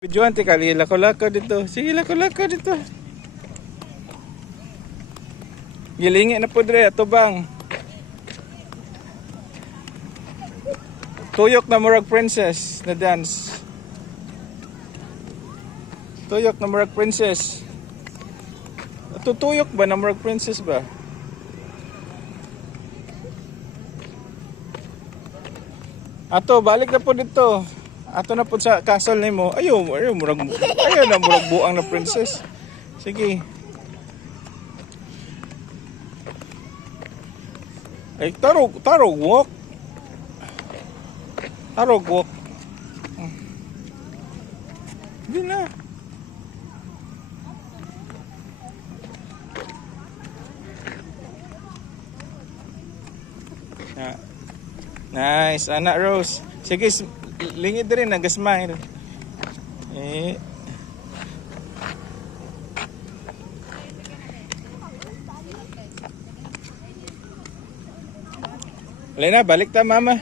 Videoan ti kali lako-lako dito. Sige lako-lako dito. Gilingi na po dre ato bang. Tuyok na murag princess na dance. Tuyok na murag princess. Ato tuyok ba na murag princess ba? Ato balik na po dito. Ato na po sa castle nimo. Ayaw na murag buang na princess. Sige. Ay tarog walk. Tarog walk. Hindi na. Nice, anak Rose. Sige, lingid rin, nag-smile. Wala na, balik ta mama.